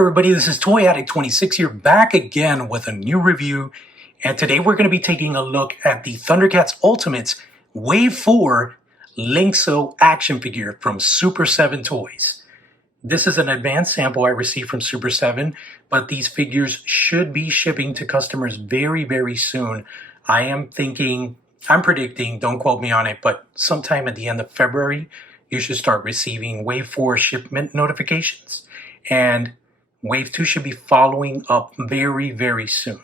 everybody? This is Toy Addict 26 here, back again with a new review. And today we're going to be taking a look at the Thundercats Ultimates Wave 4 Lynx action figure from Super 7 Toys. This is an advanced sample I received from Super 7, but these figures should be shipping to customers very, very soon. I'm predicting, don't quote me on it, but sometime at the end of February, you should start receiving Wave 4 shipment notifications. And Wave 2 should be following up very, very soon.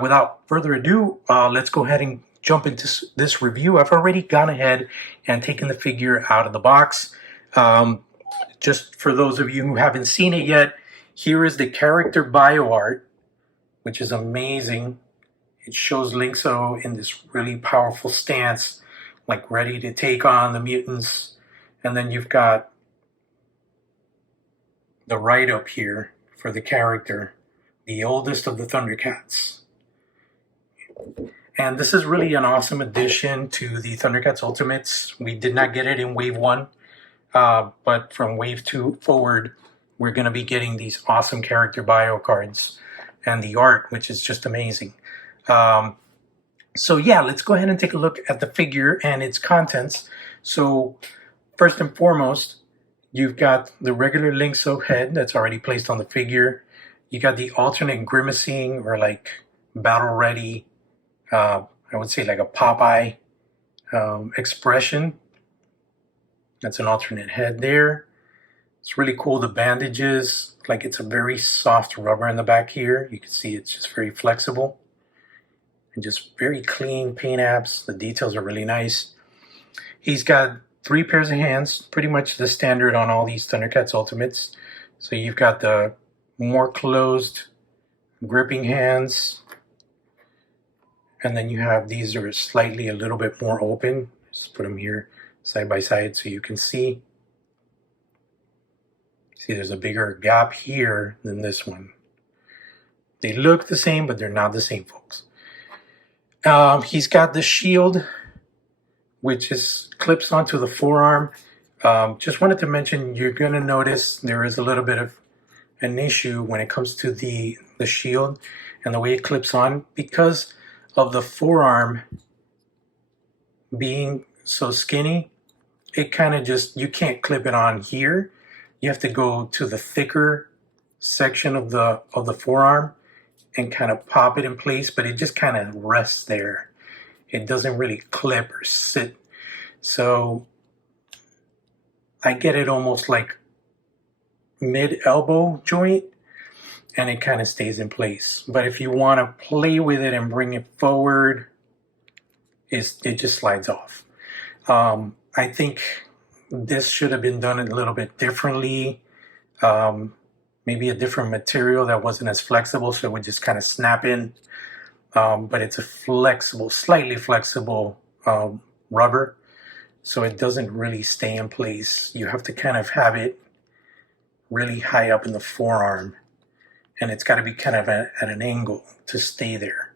Without further ado, let's go ahead and jump into this review. I've already gone ahead and taken the figure out of the box. Just for those of you who haven't seen it yet, here is the character bio art, which is amazing. It shows Lynx in this really powerful stance, like ready to take on the mutants. And then you've got the write-up here for the character, the oldest of the Thundercats. And this is really an awesome addition to the Thundercats Ultimates. We did not get it in Wave 1, but from Wave 2 forward, we're going to be getting these awesome character bio cards and the art, which is just amazing. So yeah, let's go ahead and take a look at the figure and its contents. So first and foremost, you've got the regular Lynx head that's already placed on the figure. You got the alternate grimacing or like battle ready, I would say like a Popeye expression. That's an alternate head there. It's really cool. The bandages, like it's a very soft rubber in the back here. You can see it's just very flexible and just very clean paint apps. The details are really nice. He's got 3 pairs of hands, pretty much the standard on all these Thundercats Ultimates. So you've got the more closed gripping hands, and then you have these are slightly a little bit more open. Just put them here side by side so you can see. See, there's a bigger gap here than this one. They look the same, but they're not the same, folks. He's got the shield, which is clips onto the forearm. Just wanted to mention, you're going to notice there is a little bit of an issue when it comes to the shield and the way it clips on, because of the forearm being so skinny. It kind of just, you can't clip it on here. You have to go to the thicker section of the forearm and kind of pop it in place, but it just kind of rests there. It doesn't really clip or sit. So I get it almost like mid-elbow joint, and it kind of stays in place. But if you want to play with it and bring it forward, it just slides off. I think this should have been done a little bit differently. Maybe a different material that wasn't as flexible, so it would just kind of snap in. But it's a flexible, slightly flexible rubber, so it doesn't really stay in place. You have to kind of have it really high up in the forearm, and it's got to be kind of at an angle to stay there.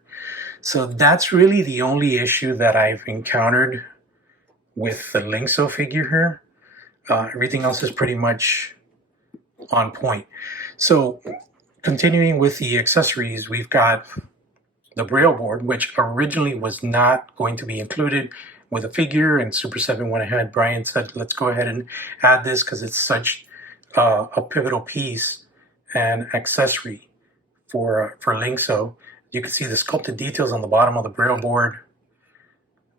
So that's really the only issue that I've encountered with the Lynx figure here. Everything else is pretty much on point. So continuing with the accessories, we've got the Braille board, which originally was not going to be included with a figure, and Super 7 went ahead. Brian said, let's go ahead and add this because it's such a pivotal piece and accessory for Lynx. You can see the sculpted details on the bottom of the Braille board,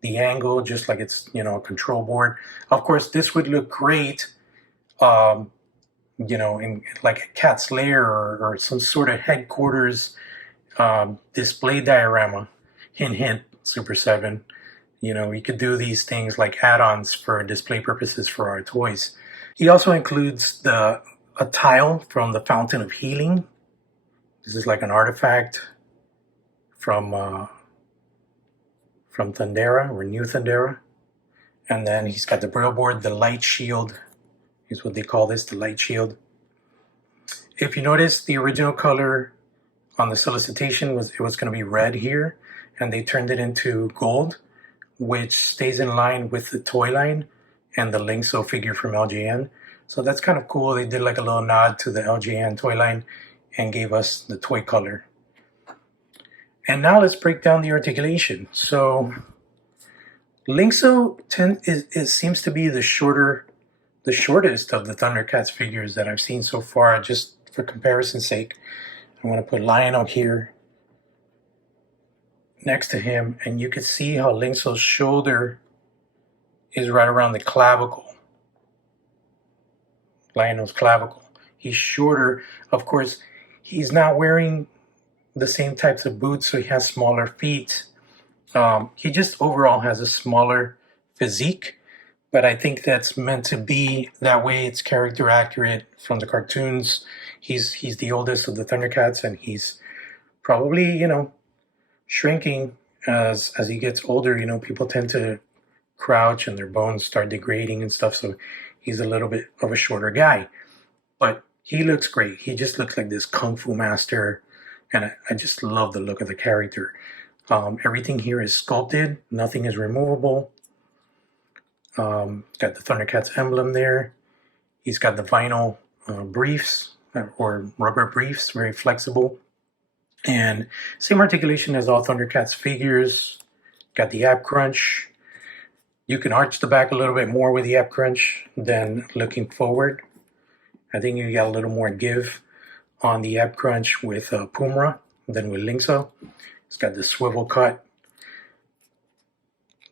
the angle, just like it's, a control board. Of course, this would look great, in like a cat's lair or some sort of headquarters display diorama. Hint, hint, Super 7. We could do these things like add-ons for display purposes for our toys. He also includes a tile from the Fountain of Healing. This is like an artifact from Thundera, or New Thundera. And then he's got the Braille board, the light shield is what they call this, the light shield. If you notice, the original color on the solicitation was going to be red here, and they turned it into gold, which stays in line with the toy line and the Lynx figure from LJN. So that's kind of cool. They did like a little nod to the LJN toy line and gave us the toy color. And now let's break down the articulation. So Lynxo seems to be the shortest of the Thundercats figures that I've seen so far. Just for comparison's sake, I'm going to put Lion out here next to him, and you can see how Lynxo's shoulder is right around the clavicle. Lionel's clavicle. He's shorter. Of course, he's not wearing the same types of boots, so he has smaller feet. He just overall has a smaller physique, but I think that's meant to be that way. It's character accurate from the cartoons. He's the oldest of the Thundercats, and he's probably, shrinking as he gets older. People tend to crouch and their bones start degrading and stuff, so he's a little bit of a shorter guy. But he looks great. He just looks like this kung fu master, and I just love the look of the character. Everything here is sculpted. Nothing is removable. Got the Thundercats emblem there. He's got the vinyl briefs or rubber briefs, very flexible. And same articulation as all Thundercats figures. Got the ab crunch. You can arch the back a little bit more with the ab crunch than looking forward. I think you got a little more give on the ab crunch with Pumra than with Lynxo. It's got the swivel cut,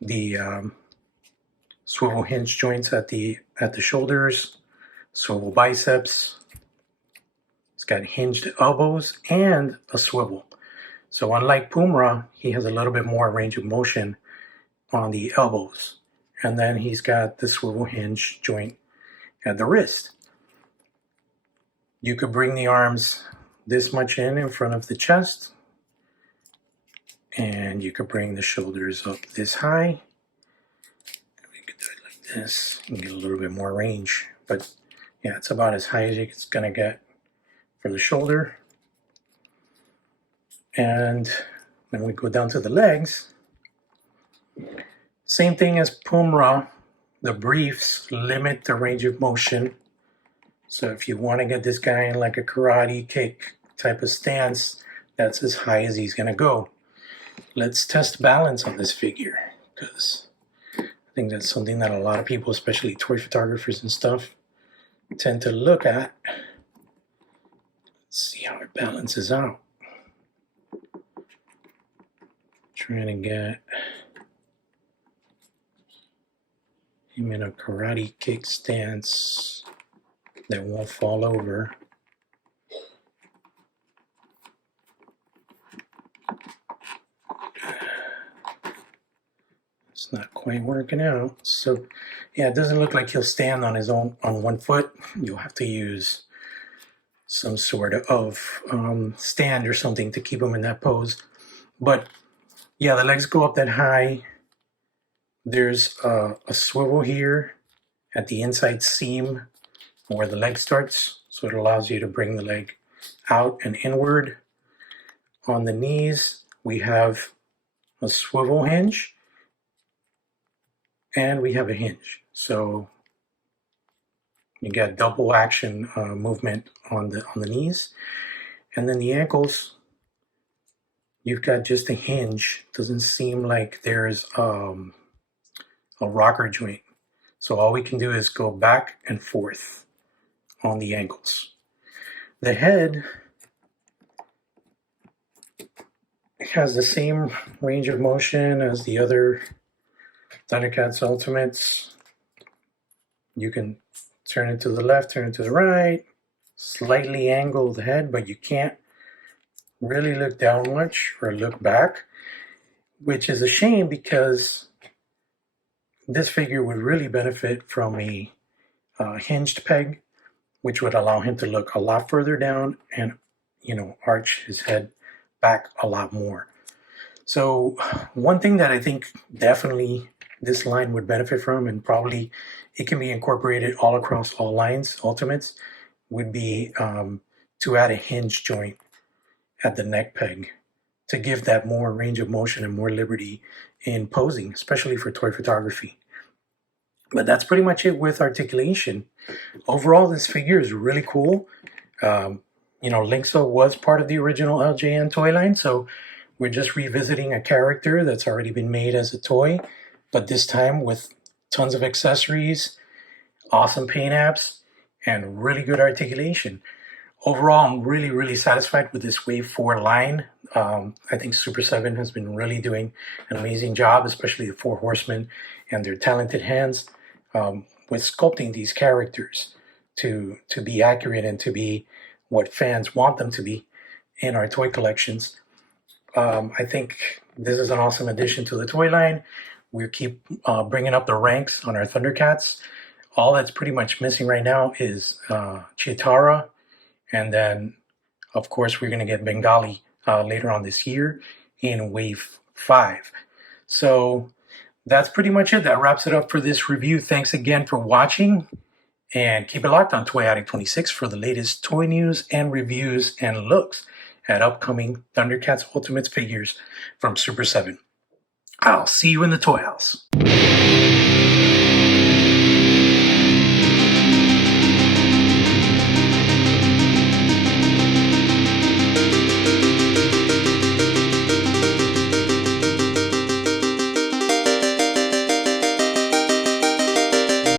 the swivel hinge joints at the shoulders, swivel biceps. It's got hinged elbows and a swivel. So unlike Pumra, he has a little bit more range of motion on the elbows. And then he's got the swivel hinge joint at the wrist. You could bring the arms this much in front of the chest. And you could bring the shoulders up this high. We could do it like this and get a little bit more range. But yeah, it's about as high as it's going to get for the shoulder. And then we go down to the legs. Same thing as Pumra. The briefs limit the range of motion. So if you want to get this guy in like a karate kick type of stance, that's as high as he's going to go. Let's test balance on this figure, because I think that's something that a lot of people, especially toy photographers and stuff, tend to look at. Let's see how it balances out. Trying to get him in a karate kick stance that won't fall over. It's not quite working out. So yeah, it doesn't look like he'll stand on his own on one foot. You'll have to use some sort of stand or something to keep him in that pose. But yeah, the legs go up that high. There's a swivel here at the inside seam where the leg starts. So it allows you to bring the leg out and inward. On the knees, we have a swivel hinge. And we have a hinge. So you got double action movement on the knees. And then the ankles, you've got just a hinge. Doesn't seem like there's a rocker joint. So all we can do is go back and forth on the ankles. The head has the same range of motion as the other Thundercats Ultimates. You can turn it to the left, turn it to the right, slightly angle the head, but you can't really look down much or look back, which is a shame because this figure would really benefit from a hinged peg, which would allow him to look a lot further down and, arch his head back a lot more. So one thing that I think definitely this line would benefit from, and probably it can be incorporated all across all lines, Ultimates, would be to add a hinge joint at the neck peg to give that more range of motion and more liberty in posing, especially for toy photography. But that's pretty much it with articulation. Overall, this figure is really cool. Lynx was part of the original LJN toy line, so we're just revisiting a character that's already been made as a toy, but this time with tons of accessories, awesome paint apps, and really good articulation. Overall, I'm really, really satisfied with this Wave 4 line. I think Super 7 has been really doing an amazing job, especially the Four Horsemen and their talented hands with sculpting these characters to be accurate and to be what fans want them to be in our toy collections. I think this is an awesome addition to the toy line. We keep bringing up the ranks on our Thundercats. All that's pretty much missing right now is Chitara, and then, of course, we're going to get Bengali later on this year in Wave 5. So that's pretty much it. That wraps it up for this review. Thanks again for watching, and keep it locked on Toy Addict 26 for the latest toy news and reviews and looks at upcoming Thundercats Ultimates figures from Super 7. I'll see you in the toy house.